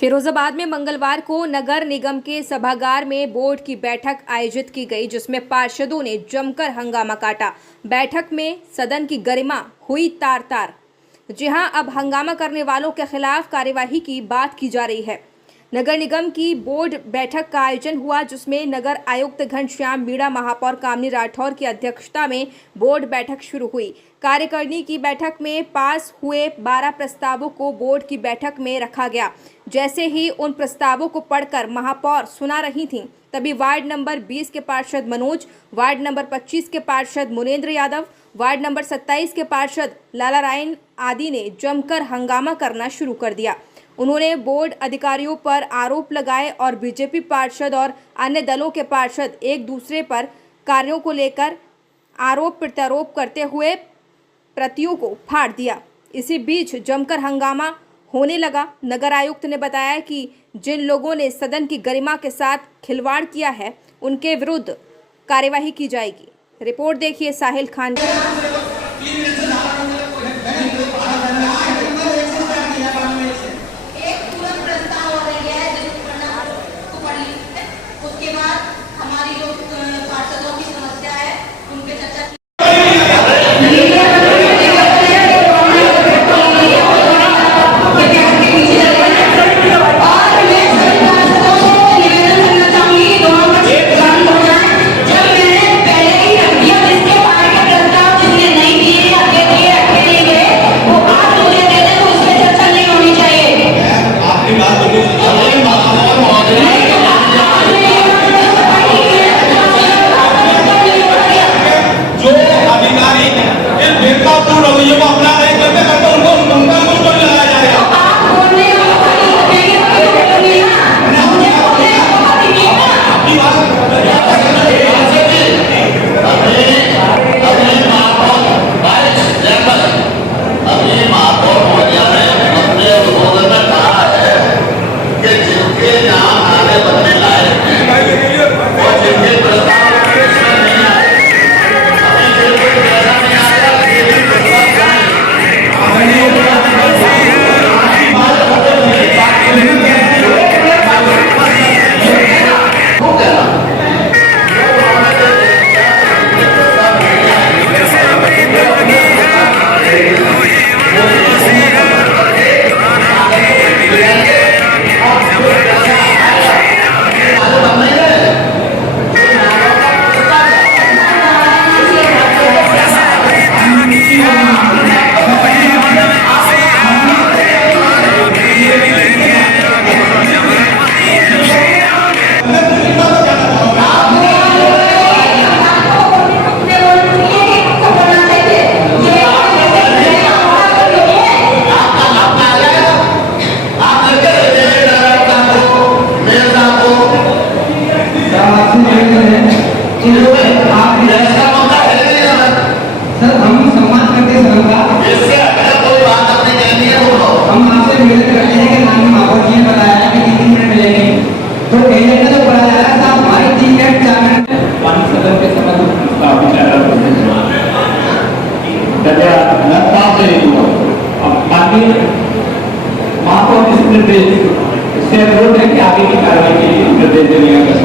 फिरोजाबाद में मंगलवार को नगर निगम के सभागार में बोर्ड की बैठक आयोजित की गई, जिसमें पार्षदों ने जमकर हंगामा काटा। बैठक में सदन की गरिमा हुई तार-तार। जी हां, अब हंगामा करने वालों के खिलाफ कार्यवाही की बात की जा रही है। नगर निगम की बोर्ड बैठक का आयोजन हुआ, जिसमें नगर आयुक्त घनश्याम मीणा, महापौर कामनी राठौर की अध्यक्षता में बोर्ड बैठक शुरू हुई। कार्यकारिणी की बैठक में पास हुए 12 प्रस्तावों को बोर्ड की बैठक में रखा गया। जैसे ही उन प्रस्तावों को पढ़कर महापौर सुना रही थीं, तभी वार्ड नंबर 20 के पार्षद मनोज, वार्ड नंबर 25 के पार्षद मुनेन्द्र यादव, वार्ड नंबर 27 के पार्षद लाला रायन आदि ने जमकर हंगामा करना शुरू कर दिया। उन्होंने बोर्ड अधिकारियों पर आरोप लगाए और बीजेपी पार्षद और अन्य दलों के पार्षद एक दूसरे पर कार्यों को लेकर आरोप प्रत्यारोप करते हुए प्रतियों को फाड़ दिया। इसी बीच जमकर हंगामा होने लगा। नगर आयुक्त ने बताया कि जिन लोगों ने सदन की गरिमा के साथ खिलवाड़ किया है, उनके विरुद्ध कार्यवाही की जाएगी। रिपोर्ट देखिए साहिल खान। सर, हम सम्मान करते हैं सदन का। इससे अगर कोई बात अपने कहनी है वो हम आपसे मिलते करते हैं कि नानी महापौर जी ने बताया है कि 3 मिनट मिलेंगे, तो एजेंडा जो पढ़ा जा रहा है साहब, हमारे 3 मिनट 4 मिनट पानी सदन के समय काफी ज्यादा महापौर इस निर्देश से अनुरोध है कि आगे की कार्रवाई के लिए निर्देश दिया।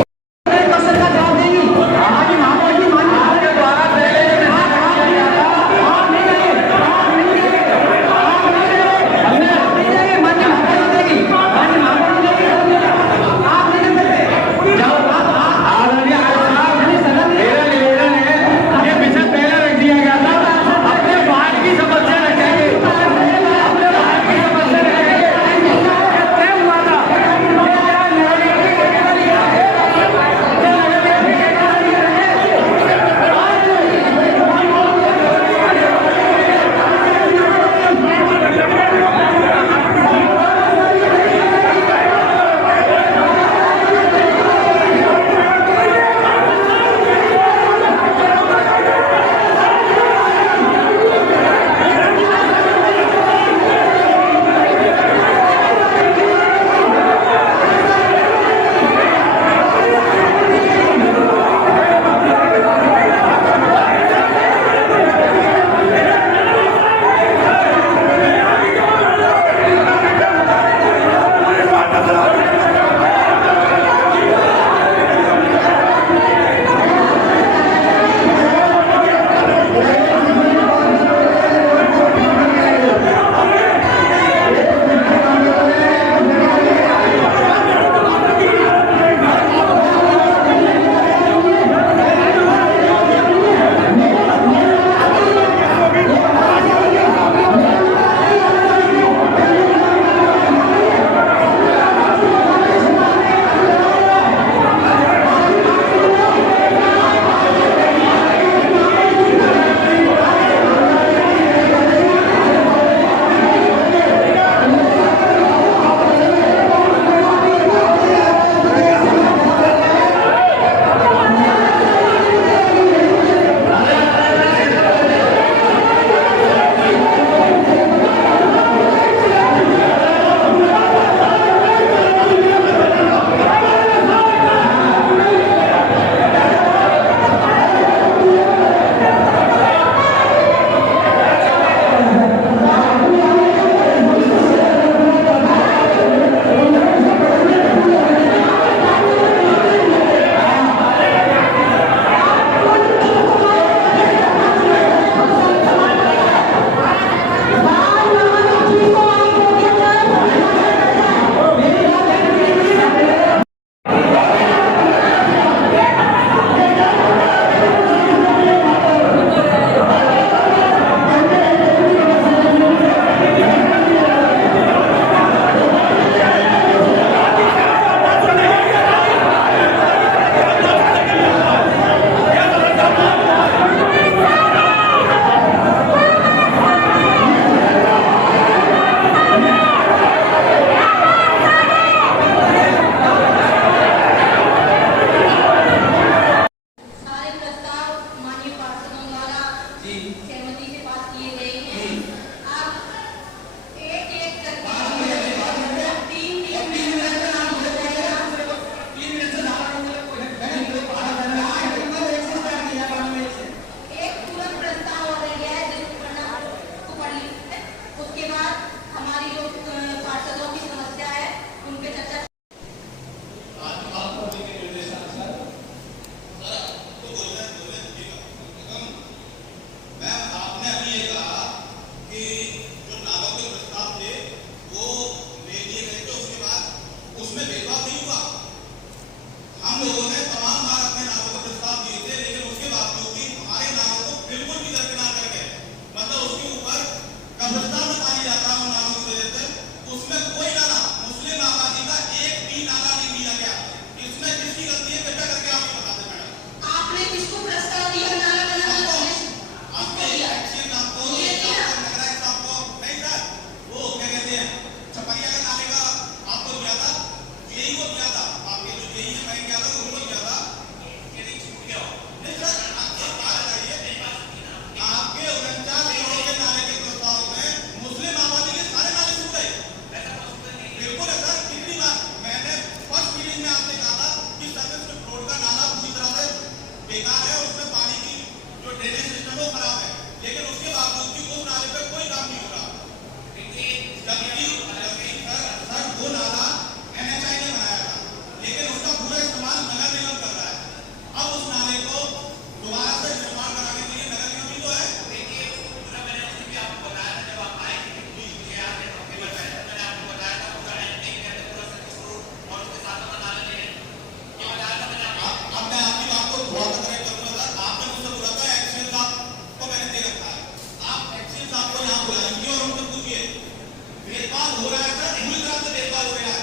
भेदभाव हो रहा है सर, पूरी तरह से भेदभाव हो रहा है।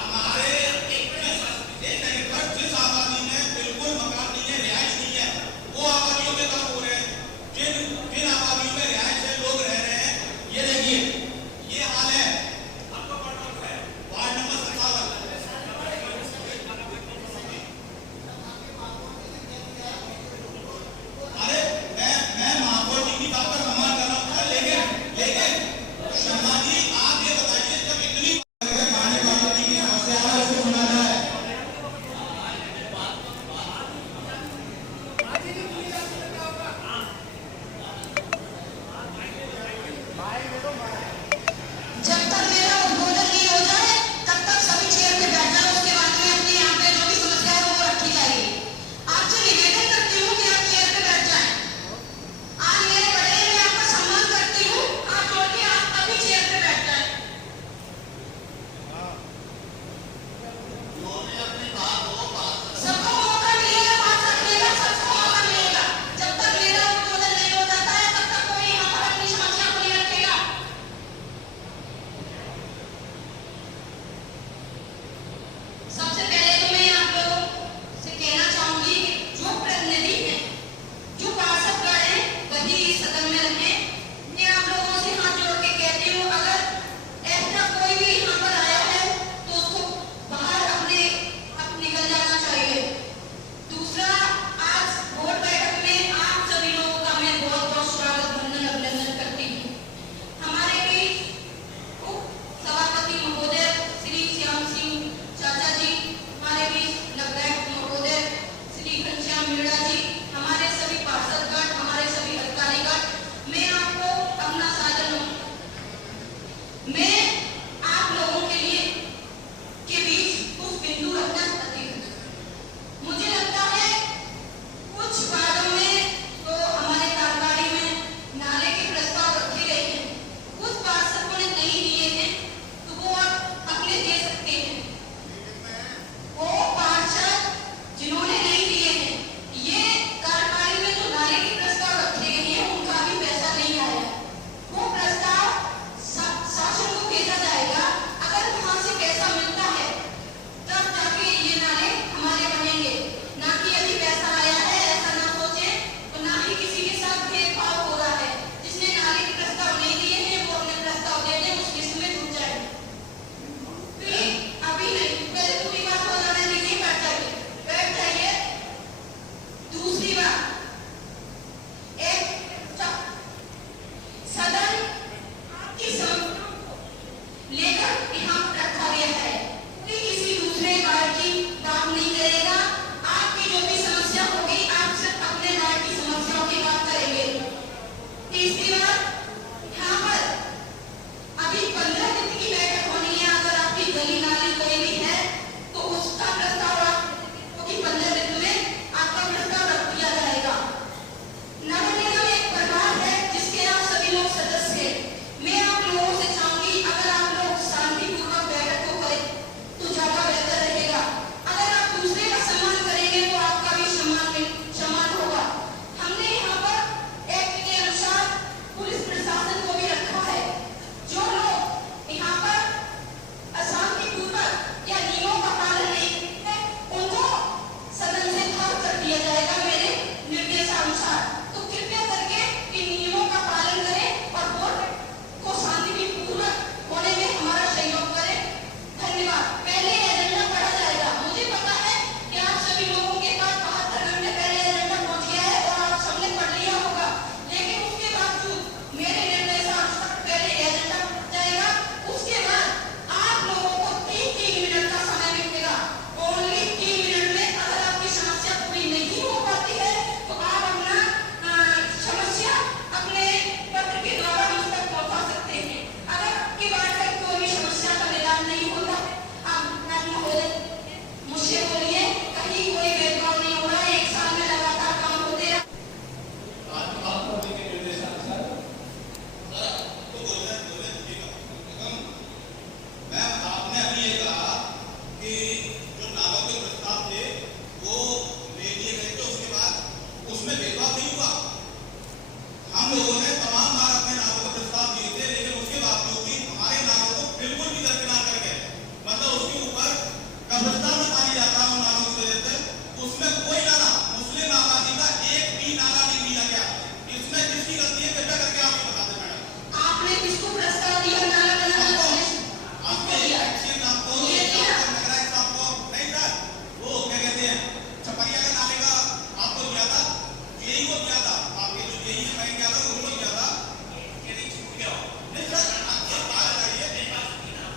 हमारे जिस आबादी में बिल्कुल मकान नहीं है, रिहाइश नहीं है, वो आबादियों के काम हो रहे हैं। जिन आबादियों में रिहाइश है, लोग रह रहे हैं, ये देखिए ये हाल है। आपका वार्ड नंबर 57। अरे मैं महापौर जी की बात पर सम्मान कर रहा हूँ, लेकिन शर्मा जी आप ये बताइए, जब इतनी खाने पानी की समस्या है उसको सुना जाए। जब तक मेरा उद्बोधन नहीं हो जाए तब तक सभी चेयर पे बैठ जाओ, उसके बाद में अपने यहाँ पे जो भी समस्या है वो रखी जाएगी। आपसे निवेदन करती हूँ कि आप चेयर पे बैठ जाएं। आज मेरे बड़े हैं, मैं आपका सम्मान करती हूँ, आप जोड़ के आप अभी चेयर पे बैठ जाएं। सबको मौका मिलेगा बात रखने का, सबको मौका मिलेगा। जब तक मेरा उद्बोधन नहीं हो जाता है तब तक कोई यहाँ पर अपनी समस्या को नहीं रखेगा। सबसे पहले तो मैं आप लोगों से कहना चाहूंगी कि जो प्रतिनिधि हैं, जो पार्षदगण हैं, वही इस सदन में रहे। मैं आप लोगों से हाथ जोड़ के कहती हूँ, अगर ऐसा कोई भी यहाँ पर आया है तो उसको बाहर अपने अब निकल जाना चाहिए। दूसरा, आज बोर्ड बैठक में आप सभी लोगों का मैं बहुत बहुत स्वागत वंदन अभिनंदन करती हूँ। हमारे बीच उप सभापति महोदय श्री श्याम सिंह चाचा जी, हमारे बीच नवनायक महोदय श्री घनश्याम मीणा जी, हमारे सभी पार्षदगण, हमारे सभी अधिकारीगण, मैं आपको अपना साजन हूँ। मैं आप लोगों के लिए के बीच कुछ बिंदु रखना चाहती हूँ। मुझे लगता है कुछ वार्डों में तो हमारे कार्यकारिणी में नाले के प्रस्ताव रखे गए हैं, कुछ पार्षदों ने नहीं दिए हैं, तो वो आप अपने दे सकते हैं। वो पार्षद जिन्होंने नहीं दिए हैं, ये कार्यकारिणी में जो नाले के प्रस्ताव रखे गए हैं उनका भी पैसा नहीं आया। वो प्रस्ताव शासन को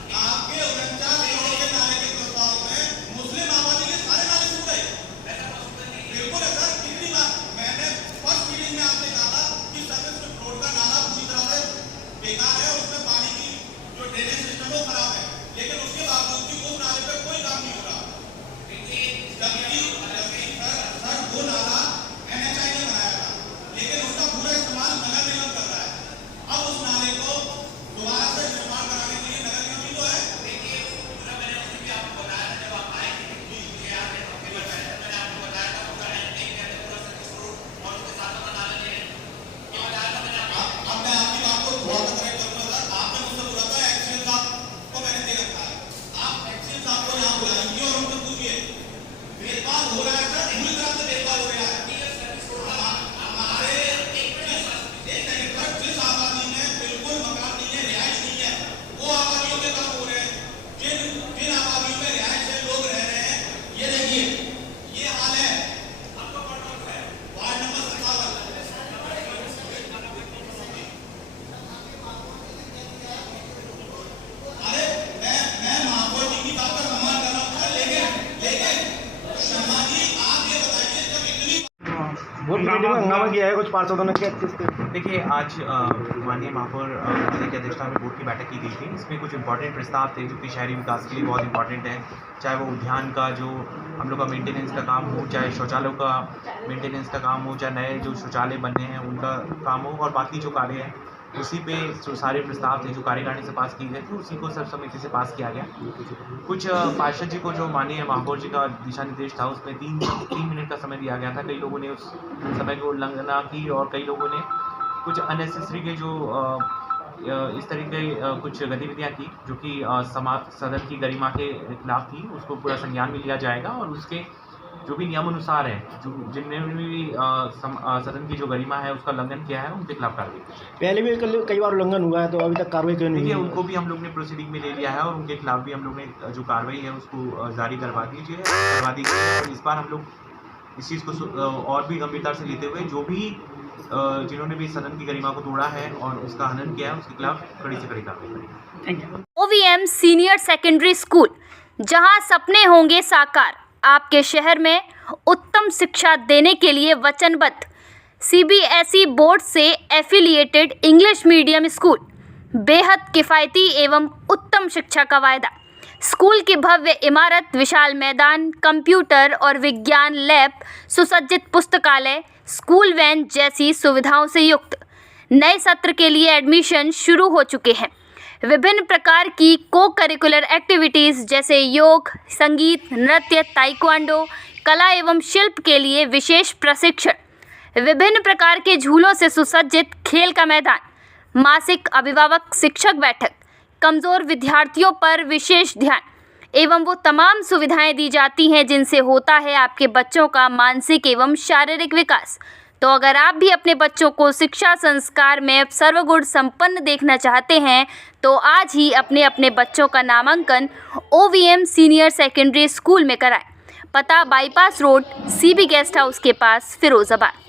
आपके 49 करोड़ के नाले के प्रस्ताव में मुस्लिम आबादी के सारे नाले छूट गए। बिल्कुल है सर, कितनी बार मैंने फर्स्ट मीटिंग में आपसे कहा था कि सर्विस रोड का नाला पूरी तरह से बेकार है, उसमें पानी की जो ड्रेनेज सिस्टम है वो खराब है, लेकिन उसके बावजूद भी उस नाले पे कोई काम नहीं हो रहा। जबकि सर वो नाला NHI ने बनाया था, लेकिन उसका पूरा इस्तेमाल नगर निगम कर रहा है। अब उस नाले को दोबारा से निर्माण कराने के लिए नगर निगम ही तो है। देखिए मैंने उसमें भी आपको बताया था, जब आप आए थे मुझे याद है, मैंने आपको बताया था पूरा और उसके साथ में नाले ने ये बताया था मैंने। अब मैं आपकी बात को थोड़ा सा करेक्ट करूंगा सर। आपने मुझसे बोला था एक्शन साहब को मैंने दे रखा है, आप एक्शन साहब को यहाँ बुलाएंगे और उनसे पूछिए देखभाल हो रहा है सर, पूरी तरह से देखभाल हो रहा है। हमारे जिस आबादी में बिल्कुल मकान नहीं है, रिहाइश नहीं है, वो आबादियों के काम हो रहे हैं। जिन आबादियों में रिहाइश है, लोग रह रहे हैं, ये देखिए ये हाल है। आपका वार्ड नंबर 57। अरे मैं महापौर जी की बात का सम्मान कर रहा हूँ, लेकिन शर्मा जी आप ये बताइए जब इतनी बहुत मीटिंग में हंगामा किया है कुछ पार्षदों ने। देखिए आज माननीय महापौर महोदय की अध्यक्षता में बोर्ड की बैठक की गई थी। इसमें कुछ इंपॉर्टेंट प्रस्ताव थे जो कि शहरी विकास के लिए बहुत इंपॉर्टेंट है, चाहे वो उद्यान का जो हम लोग का मेंटेनेंस का काम हो, चाहे शौचालयों का मेंटेनेंस का काम हो, चाहे नए जो शौचालय बनने हैं उनका काम हो, और बाकी जो कार्य है उसी पे जो सारे प्रस्ताव थे जो कार्यकारिणी से पास किए गए थे उसी को सर्व समिति से पास किया गया। कुछ पार्षद जी को जो माननीय महापौर जी का दिशा निर्देश था उसमें 3 मिनट का समय दिया गया था। कई लोगों ने उस समय की उल्लंघना की और कई लोगों ने कुछ अननेसेसरी के जो इस तरीके कुछ गतिविधियां की जो कि सदन की गरिमा के खिलाफ थी। उसको पूरा संज्ञान में लिया जाएगा और उसके जो भी नियमानुसार है, जो जिनने भी सदन की जो गरिमा है उसका उल्लंघन किया है उनके खिलाफ कार्रवाई। पहले भी कई बार उल्लंघन हुआ है तो अभी तक कार्रवाई क्यों नहीं देखिए हुई? उनको भी हम लोग ने प्रोसीडिंग में ले लिया है और उनके खिलाफ भी हम लोग ने जो कार्रवाई है उसको जारी करवा दी गई है। और इस बार हम लोग इस चीज़ को और भी गंभीरता से लेते हुए जो भी जिन्होंने भी सदन की गरिमा को तोड़ा है और उसका हनन किया है उसके खिलाफ कड़ी से कड़ी कार्रवाई करेंगे। OVM सीनियर सेकेंडरी स्कूल, जहां सपने होंगे साकार। आपके शहर में उत्तम शिक्षा देने के लिए वचनबद्ध। CBSE बोर्ड से एफिलिएटेड इंग्लिश मीडियम स्कूल, बेहद किफ़ायती एवं उत्तम शिक्षा का वायदा। स्कूल की भव्य इमारत, विशाल मैदान, कंप्यूटर और विज्ञान लैब, सुसज्जित पुस्तकालय, स्कूल वैन जैसी सुविधाओं से युक्त। नए सत्र के लिए एडमिशन शुरू हो चुके हैं। विभिन्न प्रकार की को करिकुलर एक्टिविटीज़ जैसे योग, संगीत, नृत्य, ताइक्वांडो, कला एवं शिल्प के लिए विशेष प्रशिक्षण, विभिन्न प्रकार के झूलों से सुसज्जित खेल का मैदान, मासिक अभिभावक शिक्षक बैठक, कमज़ोर विद्यार्थियों पर विशेष ध्यान एवं वो तमाम सुविधाएं दी जाती हैं जिनसे होता है आपके बच्चों का मानसिक एवं शारीरिक विकास। तो अगर आप भी अपने बच्चों को शिक्षा संस्कार में सर्वगुण संपन्न देखना चाहते हैं तो आज ही अपने बच्चों का नामांकन OVM सीनियर सेकेंडरी स्कूल में कराएं। पता bypass road, CB guest house के पास, फिरोजाबाद।